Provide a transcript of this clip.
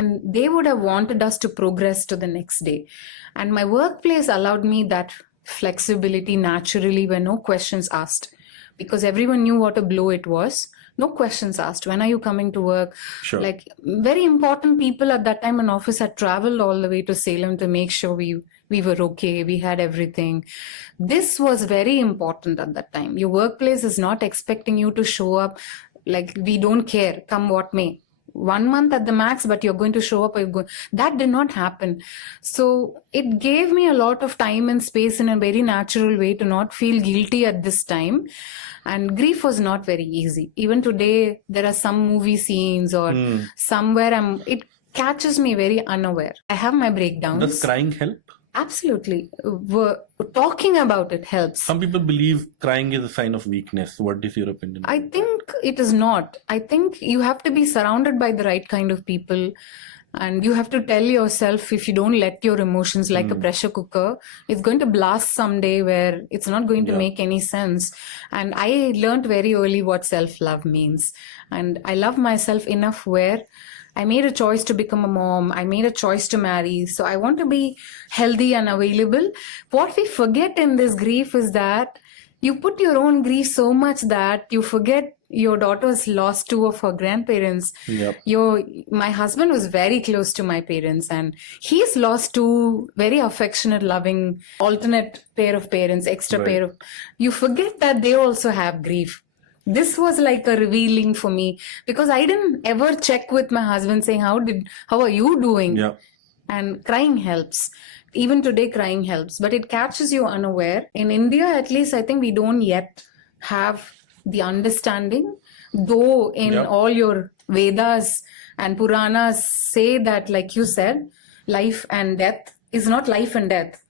and they would have wanted us to progress to the next day. And my workplace allowed me that flexibility naturally, where no questions asked, because everyone knew what a blow it was. No questions asked. When are you coming to work? Sure. Like, very important people at that time in office had traveled all the way to Salem to make sure we were okay, we had everything. This was very important at that time. Your workplace is not expecting you to show up like, we don't care, come what may. 1 month at the max, but you're going to show up. That did not happen. So it gave me a lot of time and space in a very natural way to not feel guilty at this time. And grief was not very easy. Even today, there are some movie scenes or somewhere it catches me very unaware. I have my breakdowns. Does crying help? Absolutely. Talking about it helps. Some people believe crying is a sign of weakness. What is your opinion? I think it is not. I think you have to be surrounded by the right kind of people. And you have to tell yourself, if you don't let your emotions like a pressure cooker, it's going to blast someday where it's not going to make any sense. And I learned very early what self-love means. And I love myself enough where I made a choice to become a mom. I made a choice to marry. So I want to be healthy and available. What we forget in this grief is that you put your own grief so much that you forget your daughter's lost 2 of her grandparents. Yep. My husband was very close to my parents, and he's lost 2 very affectionate, loving, alternate pair of parents, extra pair of. You forget that they also have grief. This was like a revealing for me, because I didn't ever check with my husband saying, how are you doing? Yeah. And crying helps. Even today, crying helps, but it catches you unaware. In India, at least, I think we don't yet have the understanding, though in all your Vedas and Puranas say that, like you said, life and death is not life and death.